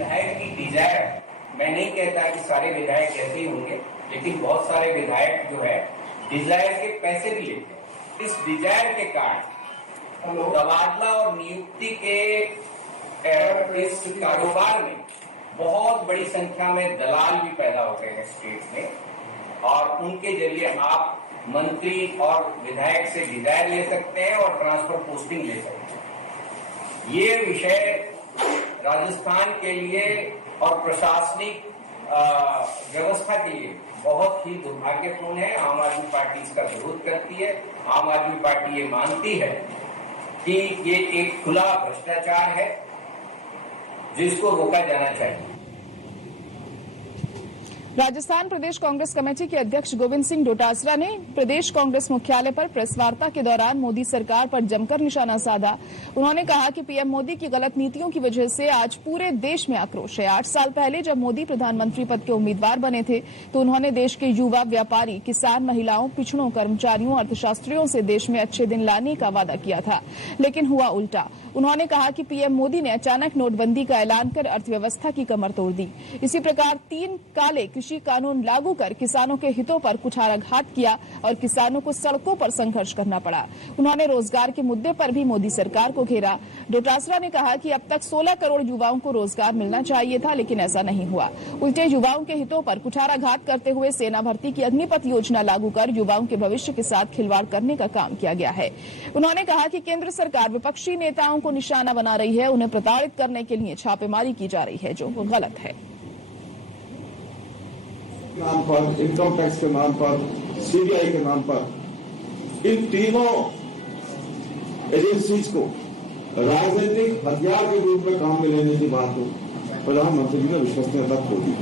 विधायक की डिजायर, मैं नहीं कहता कि सारे विधायक ऐसे ही होंगे, लेकिन बहुत सारे विधायक जो है डिजायर के पैसे भी लेते हैं। इस डिजायर के कारण तबादला और नियुक्ति के इस कारोबार में बहुत बड़ी संख्या में दलाल भी पैदा हो गए हैं स्टेट में, और उनके जरिए आप मंत्री और विधायक से डिजायर ले सकते हैं और ट्रांसफर पोस्टिंग ले सकते हैं। ये विषय राजस्थान के लिए और प्रशासनिक व्यवस्था के लिए बहुत ही दुर्भाग्यपूर्ण है। आम आदमी पार्टी इसका विरोध करती है। आम आदमी पार्टी ये मानती है कि ये एक खुला भ्रष्टाचार है जिसको रोका जाना चाहिए। राजस्थान प्रदेश कांग्रेस कमेटी के अध्यक्ष गोविंद सिंह डोटासरा ने प्रदेश कांग्रेस मुख्यालय पर प्रेस वार्ता के दौरान मोदी सरकार पर जमकर निशाना साधा। उन्होंने कहा कि पीएम मोदी की गलत नीतियों की वजह से आज पूरे देश में आक्रोश है। 8 साल पहले जब मोदी प्रधानमंत्री पद के उम्मीदवार बने थे तो उन्होंने देश के युवा, व्यापारी, किसान, महिलाओं, पिछड़ों, कर्मचारियों, अर्थशास्त्रियों से देश में अच्छे दिन लाने का वादा किया था, लेकिन हुआ उल्टा। उन्होंने कहा कि पीएम मोदी ने अचानक नोटबंदी का ऐलान कर अर्थव्यवस्था की कमर तोड़ दी। इसी प्रकार 3 काले कृषि कानून लागू कर किसानों के हितों पर कुठाराघात किया और किसानों को सड़कों पर संघर्ष करना पड़ा। उन्होंने रोजगार के मुद्दे पर भी मोदी सरकार को घेरा। डोटासरा ने कहा कि अब तक 16 करोड़ युवाओं को रोजगार मिलना चाहिए था, लेकिन ऐसा नहीं हुआ। उल्टे युवाओं के हितों पर कुठाराघात करते हुए सेना भर्ती की अग्निपथ योजना लागू कर युवाओं के भविष्य के साथ खिलवाड़ करने का काम किया गया है। उन्होंने कहा कि केंद्र सरकार विपक्षी नेताओं को निशाना बना रही है, उन्हें प्रताड़ित करने के लिए छापेमारी की जा रही है, जो गलत है। नाम पर, इनकम टैक्स के नाम पर, सीबीआई के नाम पर इन तीनों एजेंसीज को राजनीतिक हथियार के रूप में काम में लेने की बात को प्रधानमंत्री जी ने विश्वसनीयता खो दी।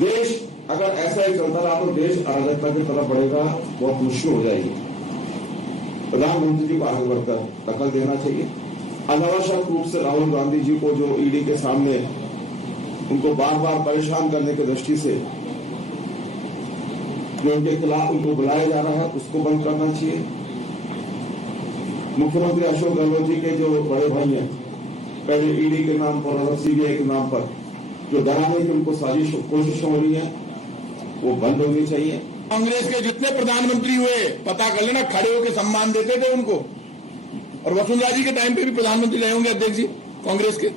देश अगर ऐसा ही चलता रहा तो देश अराजकता की तरफ बढ़ेगा, बहुत मुश्किल हो जाएगी। प्रधानमंत्री जी को आगे बढ़कर दखल देना चाहिए। अनावश्यक रूप से राहुल गांधी जी को जो ईडी के सामने उनको बार बार परेशान करने की दृष्टि से जो उनके खिलाफ उनको बुलाया जा रहा है उसको बंद करना चाहिए। मुख्यमंत्री अशोक गहलोत जी के जो बड़े भाई हैं, पहले ईडी के नाम पर और सीबीआई के नाम पर जो डराने की उनको साजिश कोशिश हो रही है, वो बंद होनी चाहिए। कांग्रेस के जितने प्रधानमंत्री हुए पता कर लेना, खड़े होकर सम्मान देते थे उनको। और वसुंधरा जी के टाइम पे भी प्रधानमंत्री रहे होंगे अध्यक्ष जी कांग्रेस के।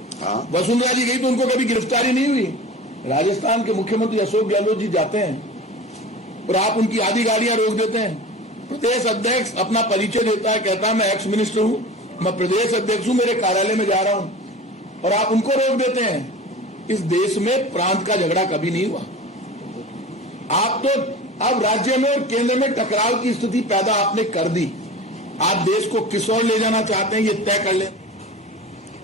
वसुंधरा जी गई तो उनको कभी गिरफ्तारी नहीं हुई। राजस्थान के मुख्यमंत्री अशोक गहलोत जी जाते हैं और आप उनकी आधी गाड़ियां रोक देते हैं। प्रदेश अध्यक्ष अपना परिचय देता है, कहता है मैं एक्स मिनिस्टर हूं, मैं प्रदेश अध्यक्ष हूं, मेरे कार्यालय में जा रहा हूं, और आप उनको रोक देते हैं। इस देश में प्रांत का झगड़ा कभी नहीं हुआ। आप तो अब राज्य में और केंद्र में टकराव की स्थिति पैदा आपने कर दी। आप देश को किस ओर ले जाना चाहते हैं ये तय कर लें।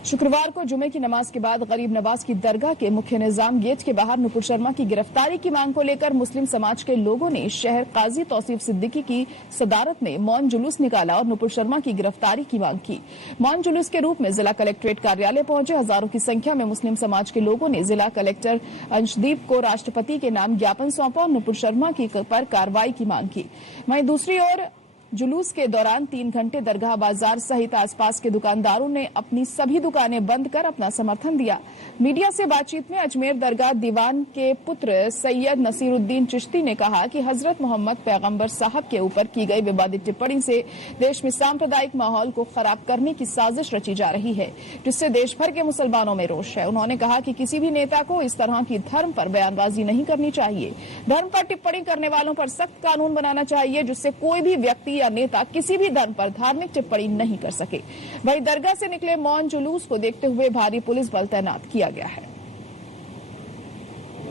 शुक्रवार को जुमे की नमाज के बाद गरीब नवाज की दरगाह के मुख्य निजाम गेट के बाहर नुपुर शर्मा की गिरफ्तारी की मांग को लेकर मुस्लिम समाज के लोगों ने शहर काजी तौसीफ सिद्दीकी की सदारत में मौन जुलूस निकाला और नुपुर शर्मा की गिरफ्तारी की मांग की। मौन जुलूस के रूप में जिला कलेक्ट्रेट कार्यालय पहुंचे हजारों की संख्या में मुस्लिम समाज के लोगों ने जिला कलेक्टर अंशदीप को राष्ट्रपति के नाम ज्ञापन सौंपा और नुपुर शर्मा की पर कार्रवाई की मांग की। वहीं दूसरी ओर जुलूस के दौरान 3 घंटे दरगाह बाजार सहित आसपास के दुकानदारों ने अपनी सभी दुकानें बंद कर अपना समर्थन दिया। मीडिया से बातचीत में अजमेर दरगाह दीवान के पुत्र सैयद नसीरुद्दीन चिश्ती ने कहा कि हजरत मोहम्मद पैगंबर साहब के ऊपर की गई विवादित टिप्पणी से देश में सांप्रदायिक माहौल को खराब करने की साजिश रची जा रही है, जिससे देश भर के मुसलमानों में रोष है। उन्होंने कहा कि किसी भी नेता को इस तरह की धर्म पर बयानबाजी नहीं करनी चाहिए। धर्म पर टिप्पणी करने वालों पर सख्त कानून बनाना चाहिए, जिससे कोई भी व्यक्ति या नेता किसी भी धर्म पर धार्मिक टिप्पणी नहीं कर सके। वहीं दरगाह से निकले मौन जुलूस को देखते हुए भारी पुलिस बल तैनात किया गया है।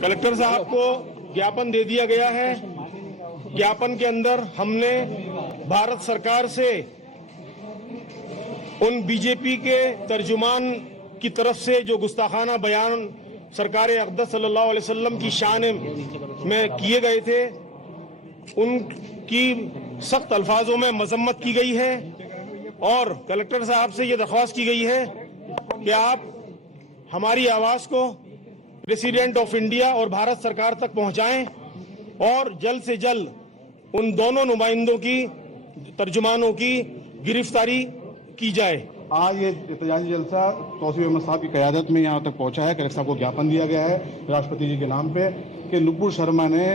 कलेक्टर साहब को ज्ञापन दे दिया गया है। ज्ञापन के अंदर हमने भारत सरकार से उन बीजेपी के तर्जुमान की तरफ से जो गुस्ताखाना बयान सरकार अक़दस सल्लल्लाहु अलैहि वसल्लम की शान में किए गए थे, उनकी सख्त अल्फाजों में मजम्मत की गई है। और कलेक्टर साहब से ये दरख्वास्त की गई है कि आप हमारी आवाज को प्रेसिडेंट ऑफ इंडिया और भारत सरकार तक पहुंचाएं और जल्द से जल्द उन दोनों नुमाइंदों की, तर्जुमानों की गिरफ्तारी की जाए। आज ये एहतजाजी जलसा तौसीफ अहमद साहब की क़यादत में यहाँ तक पहुँचा है। कलेक्टर साहब को ज्ञापन दिया गया है राष्ट्रपति जी के नाम पे कि नुपुर शर्मा ने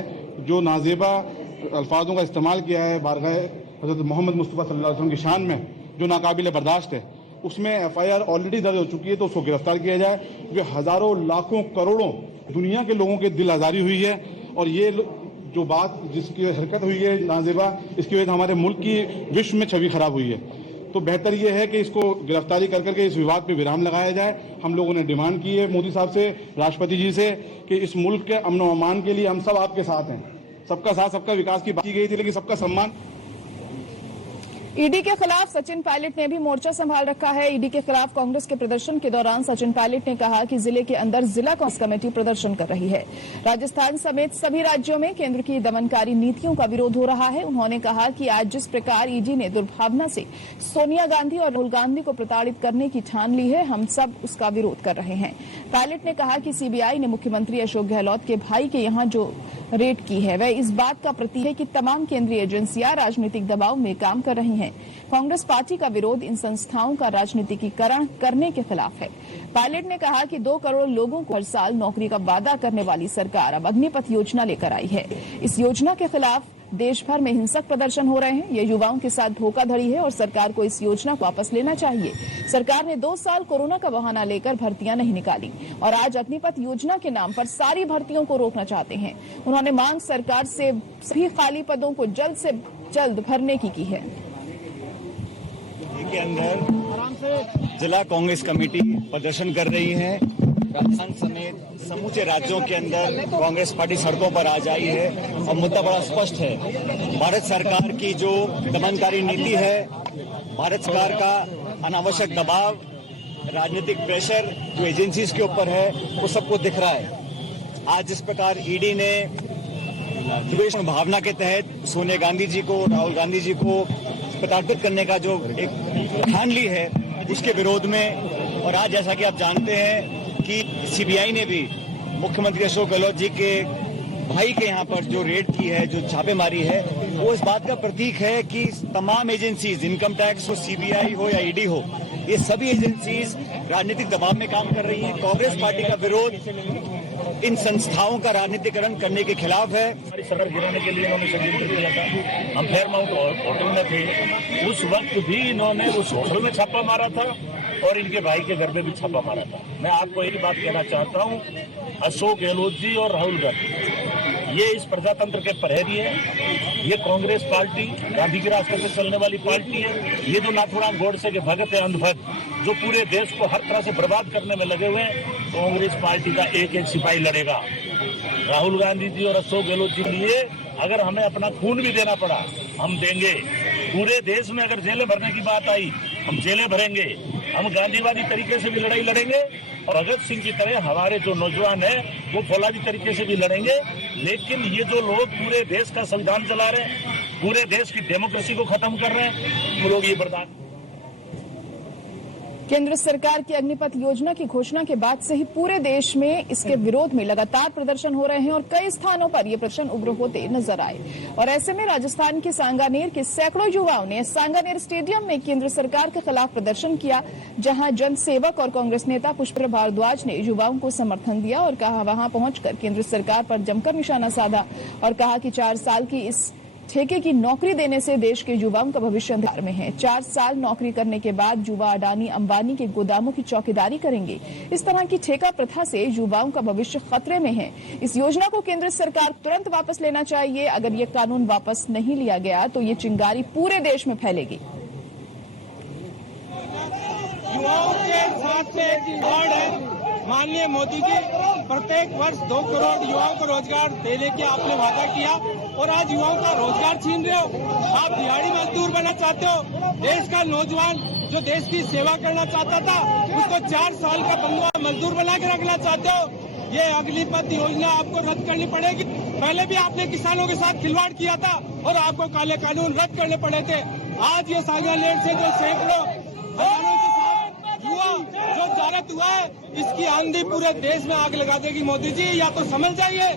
जो नाजेबा अल्फाजों का इस्तेमाल किया है बारगाह हज़रत मोहम्मद मुस्तफ़ा सल्लल्लाहु अलैहि वसल्लम की शान में, जो नाकाबिल बर्दाश्त है, उसमें FIR ऑलरेडी दर्ज हो चुकी है, तो उसको गिरफ्तार किया जाए। जो हज़ारों लाखों करोड़ों दुनिया के लोगों के दिल आज़ारी हुई है और ये जो बात जिसकी हरकत हुई है नाजेबा, इसकी वजह से हमारे मुल्क की विश्व में छवि खराब हुई है। तो बेहतर ये है कि इसको गिरफ्तारी कर करके इस विवाद पे विराम लगाया जाए। हम लोगों ने डिमांड की है मोदी साहब से, राष्ट्रपति जी से, कि इस मुल्क के अमन व अमान के लिए हम सब आपके साथ हैं। सबका साथ सबका विकास की बात की गई थी, लेकिन सबका सम्मान। ईडी के खिलाफ सचिन पायलट ने भी मोर्चा संभाल रखा है। ईडी के खिलाफ कांग्रेस के प्रदर्शन के दौरान सचिन पायलट ने कहा कि जिले के अंदर जिला कांग्रेस कमेटी प्रदर्शन कर रही है। राजस्थान समेत सभी राज्यों में केंद्र की दमनकारी नीतियों का विरोध हो रहा है। उन्होंने कहा कि आज जिस प्रकार ईडी ने दुर्भावना से सोनिया गांधी और राहुल गांधी को प्रताड़ित करने की ठान ली है, हम सब उसका विरोध कर रहे हैं। पायलट ने कहा कि सीबीआई ने मुख्यमंत्री अशोक गहलोत के भाई के यहाँ जो रेड की है वह इस बात का प्रतीक है कि तमाम केंद्रीय एजेंसियां राजनीतिक दबाव में काम कर रही हैं। कांग्रेस पार्टी का विरोध इन संस्थाओं का राजनीतिकीकरण करने के खिलाफ है। पायलट ने कहा कि 2 करोड़ लोगों को हर साल नौकरी का वादा करने वाली सरकार अब अग्निपथ योजना लेकर आई है। इस योजना के खिलाफ देश भर में हिंसक प्रदर्शन हो रहे हैं। ये युवाओं के साथ धोखाधड़ी है और सरकार को इस योजना को वापस लेना चाहिए। सरकार ने 2 साल कोरोना का बहाना लेकर भर्तियां नहीं निकाली और आज अग्निपथ योजना के नाम पर सारी भर्तियों को रोकना चाहते हैं। उन्होंने मांग सरकार से सभी खाली पदों को जल्द से जल्द भरने की है। के अंदर जिला कांग्रेस कमेटी प्रदर्शन कर रही है। राजस्थान समेत समूचे राज्यों के अंदर कांग्रेस पार्टी सड़कों पर आ जाई है और मुद्दा बड़ा स्पष्ट है। भारत सरकार की जो दमनकारी नीति है, भारत सरकार का अनावश्यक दबाव, राजनीतिक प्रेशर जो एजेंसीज के ऊपर है, वो सबको दिख रहा है। आज जिस प्रकार ईडी ने द्वेष भावना के तहत सोनिया गांधी जी को, राहुल गांधी जी को प्रताड़ित करने का जो एक ठान ली है, उसके विरोध में, और आज जैसा कि आप जानते हैं कि सीबीआई ने भी मुख्यमंत्री अशोक गहलोत जी के भाई के यहाँ पर जो रेड की है, जो छापेमारी है, वो इस बात का प्रतीक है कि तमाम एजेंसीज, इनकम टैक्स हो, सीबीआई हो या ईडी हो, ये सभी एजेंसीज राजनीतिक दबाव में काम कर रही हैं। कांग्रेस पार्टी का विरोध इन संस्थाओं का राजनीतिकरण करने के खिलाफ है। हमारी सरकार गिराने के लिए इन्होंने षड्यंत्र किया था। हम फेयरमाउंट होटल में थे, उस वक्त भी इन्होंने उस होटल में छापा मारा था और इनके भाई के घर में भी छापा मारा था। मैं आपको एक बात कहना चाहता हूँ, अशोक गहलोत जी और राहुल गांधी ये इस प्रजातंत्र के प्रहरी है। ये कांग्रेस पार्टी गांधी के रास्ते से चलने वाली पार्टी है। ये जो नाथुराम गोडसे के भगत है, अंधभक्त, जो पूरे देश को हर तरह से बर्बाद करने में लगे हुए हैं, कांग्रेस पार्टी का एक एक सिपाही लड़ेगा। राहुल गांधी जी और अशोक गहलोत जी के लिए अगर हमें अपना खून भी देना पड़ा, हम देंगे। पूरे देश में अगर जेलें भरने की बात आई, हम जेलें भरेंगे। हम गांधीवादी तरीके से भी लड़ाई लड़ेंगे और भगत सिंह की तरह हमारे जो नौजवान हैं वो फौलादी तरीके से भी लड़ेंगे। लेकिन ये जो लोग पूरे देश का संविधान चला रहे हैं, पूरे देश की डेमोक्रेसी को खत्म कर रहे हैं, वो लोग ये बर्दाश्त। केंद्र सरकार की अग्निपथ योजना की घोषणा के बाद से ही पूरे देश में इसके विरोध में लगातार प्रदर्शन हो रहे हैं और कई स्थानों पर ये प्रदर्शन उग्र होते नजर आए। और ऐसे में राजस्थान के सांगानेर के सैकड़ों युवाओं ने सांगानेर स्टेडियम में केंद्र सरकार के खिलाफ प्रदर्शन किया, जहां जन सेवक और कांग्रेस नेता पुष्पेंद्र भारद्वाज ने युवाओं को समर्थन दिया और कहा वहां पहुंचकर केंद्र सरकार पर जमकर निशाना साधा और कहा कि 4 साल की इस ठेके की नौकरी देने से देश के युवाओं का भविष्य अंधकार में है। 4 साल नौकरी करने के बाद युवा अडानी अंबानी के गोदामों की चौकीदारी करेंगे। इस तरह की ठेका प्रथा से युवाओं का भविष्य खतरे में है। इस योजना को केंद्र सरकार तुरंत वापस लेना चाहिए। अगर ये कानून वापस नहीं लिया गया तो ये चिंगारी पूरे देश में फैलेगी। युवाओं के साथ में एक रिकॉर्ड है, माननीय मोदी जी प्रत्येक वर्ष 2 करोड़ युवाओं को रोजगार देने की आपने वादा किया और आज युवाओं का रोजगार छीन रहे हो। आप दिहाड़ी मजदूर बनना चाहते हो। देश का नौजवान जो देश की सेवा करना चाहता था, उसको 4 साल का बंधुआ मजदूर बना के रखना चाहते हो। ये अग्निपथ योजना आपको रद्द करनी पड़ेगी। पहले भी आपने किसानों के साथ खिलवाड़ किया था और आपको काले कानून रद्द करने पड़े थे। आज ये सांगानेर से जो सैकड़ों हजारों के साथ युवा जो जागृत हुआ है, इसकी आंधी पूरे देश में आग लगा देगी। मोदी जी या तो समझ जाइए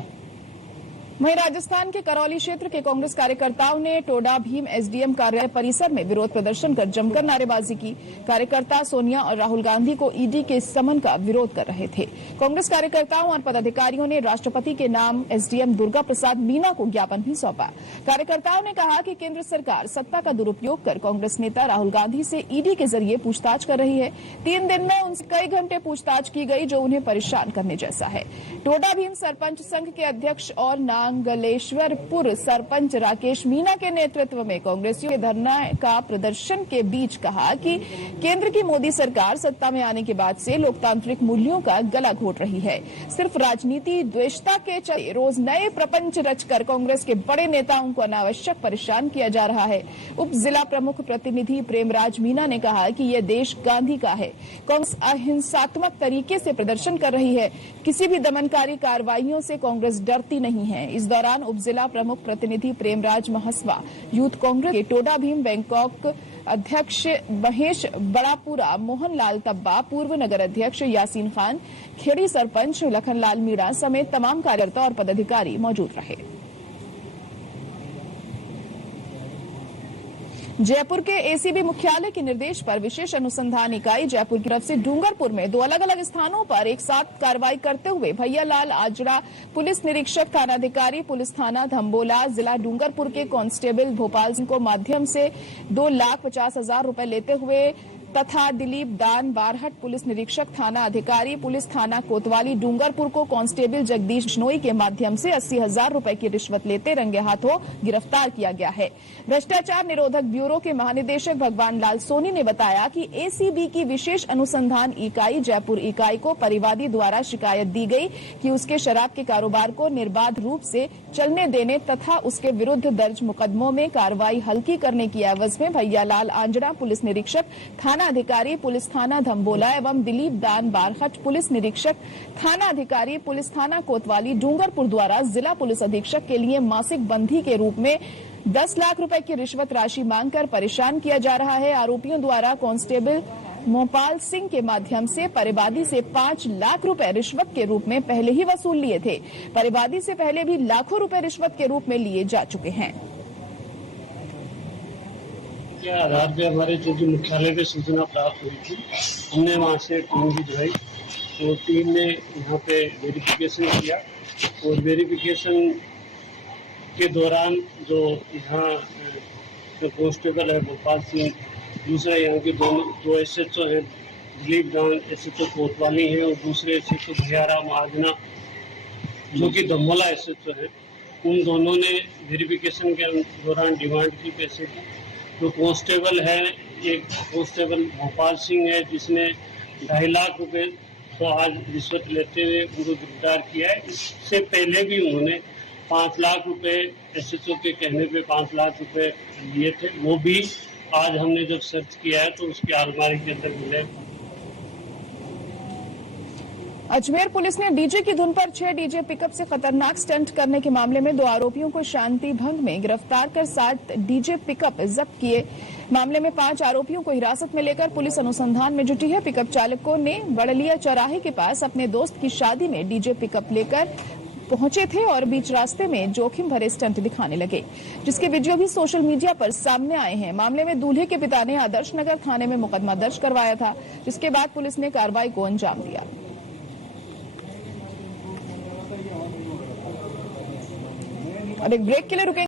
वहीं राजस्थान के करौली क्षेत्र के कांग्रेस कार्यकर्ताओं ने टोडा भीम एसडीएम कार्यालय परिसर में विरोध प्रदर्शन कर जमकर नारेबाजी की। कार्यकर्ता सोनिया और राहुल गांधी को ईडी के समन का विरोध कर रहे थे। कांग्रेस कार्यकर्ताओं और पदाधिकारियों ने राष्ट्रपति के नाम एसडीएम दुर्गा प्रसाद मीना को ज्ञापन भी सौंपा। कार्यकर्ताओं ने कहा कि केंद्र सरकार सत्ता का दुरुपयोग कर कांग्रेस नेता राहुल गांधी से ईडी के जरिए पूछताछ कर रही है। 3 दिन में उनसे कई घंटे पूछताछ की गई, जो उन्हें परेशान करने जैसा है। टोडा भीम सरपंच संघ के अध्यक्ष और नांगलेश्वरपुर सरपंच राकेश मीना के नेतृत्व में कांग्रेसियों के धरना का प्रदर्शन के बीच कहा कि केंद्र की मोदी सरकार सत्ता में आने के बाद से लोकतांत्रिक मूल्यों का गला घोट रही है। सिर्फ राजनीति द्वेषता के चलते रोज नए प्रपंच रचकर कांग्रेस के बड़े नेताओं को अनावश्यक परेशान किया जा रहा है। उप जिला प्रमुख प्रतिनिधि प्रेमराज मीना ने कहा कि यह देश गांधी का है। कांग्रेस अहिंसात्मक तरीके से प्रदर्शन कर रही है। किसी भी दमनकारी कार्रवाइयों से कांग्रेस डरती नहीं है। इस दौरान उप जिला प्रमुख प्रतिनिधि प्रेमराज महसवा, यूथ कांग्रेस के टोडा भीम बैंकॉक अध्यक्ष महेश बड़ापुरा, मोहनलाल तब्बा, पूर्व नगर अध्यक्ष यासीन खान, खेड़ी सरपंच लखनलाल मीणा समेत तमाम कार्यकर्ता और पदाधिकारी मौजूद रहे। जयपुर के एसीबी मुख्यालय के निर्देश पर विशेष अनुसंधान इकाई जयपुर की तरफ से डूंगरपुर में 2 अलग-अलग स्थानों पर एक साथ कार्रवाई करते हुए भैयालाल आजड़ा, पुलिस निरीक्षक थानाधिकारी पुलिस थाना धम्बोला, जिला डूंगरपुर के कांस्टेबल भोपाल सिंह को माध्यम से 2,50,000 रुपए लेते हुए तथा दिलीप दान बारहट, पुलिस निरीक्षक थाना अधिकारी पुलिस थाना कोतवाली डूंगरपुर को कांस्टेबल जगदीश बिश्नोई के माध्यम से 80,000 रुपए की रिश्वत लेते रंगे हाथों गिरफ्तार किया गया है। भ्रष्टाचार निरोधक ब्यूरो के महानिदेशक भगवान लाल सोनी ने बताया कि एसीबी की विशेष अनुसंधान इकाई जयपुर इकाई को परिवादी द्वारा शिकायत दी गई कि उसके शराब के कारोबार को निर्बाध रूप से चलने देने तथा उसके विरुद्ध दर्ज मुकदमों में कार्रवाई हल्की करने की एवज में भैयालाल आंजड़ा, पुलिस निरीक्षक थाना अधिकारी पुलिस थाना धम्बोला एवं दिलीप दान बारहट, पुलिस निरीक्षक थाना अधिकारी पुलिस थाना कोतवाली डूंगरपुर द्वारा जिला पुलिस अधीक्षक के लिए मासिक बंधी के रूप में 10 लाख रुपए की रिश्वत राशि मांगकर परेशान किया जा रहा है। आरोपियों द्वारा कांस्टेबल मोपाल सिंह के माध्यम से परिवादी से 5 लाख रुपए रिश्वत के रूप में पहले ही वसूल लिए थे। परिवादी से पहले भी लाखों रुपए रिश्वत के रूप में लिए जा चुके हैं। के आधार पे हमारे जो मुख्यालय पे सूचना प्राप्त हुई थी, हमने वहाँ से टीम भिजवाई। तो टीम ने यहाँ पे वेरिफिकेशन किया और वेरिफिकेशन के दौरान जो यहाँ जो कांस्टेबल है भोपाल सिंह, दूसरा यहाँ के दो एसएचओ हैं, दिलीप दान एसएचओ कोतवाली है और दूसरे एसएचओ भैयाराम आजना जो कि धम्बोला एसएचओ है, उन दोनों ने वेरिफिकेशन के दौरान डिमांड की पैसे की। जो कांस्टेबल है, एक कांस्टेबल भोपाल सिंह है जिसने 2.5 लाख रुपए तो आज रिश्वत लेते हुए उनको गिरफ्तार किया है। इससे पहले भी उन्होंने 5 लाख रुपए एसएचओ के कहने पे 5 लाख रुपए लिए थे। वो भी आज हमने जब सर्च किया है तो उसकी अलमारी के अंदर मिले। अजमेर पुलिस ने डीजे की धुन पर 6 डीजे पिकअप से खतरनाक स्टंट करने के मामले में 2 आरोपियों को शांति भंग में गिरफ्तार कर 7 डीजे पिकअप जब्त किए। मामले में 5 आरोपियों को हिरासत में लेकर पुलिस अनुसंधान में जुटी है। पिकअप चालकों ने बड़लिया चौराहे के पास अपने दोस्त की शादी में डीजे पिकअप लेकर पहुंचे थे और बीच रास्ते में जोखिम भरे स्टंट दिखाने लगे, जिसके वीडियो भी सोशल मीडिया पर सामने आए हैं। मामले में दूल्हे के पिता ने आदर्श नगर थाने में मुकदमा दर्ज करवाया था, जिसके बाद पुलिस ने कार्रवाई को अंजाम दिया। और एक ब्रेक के लिए रुकेंगे।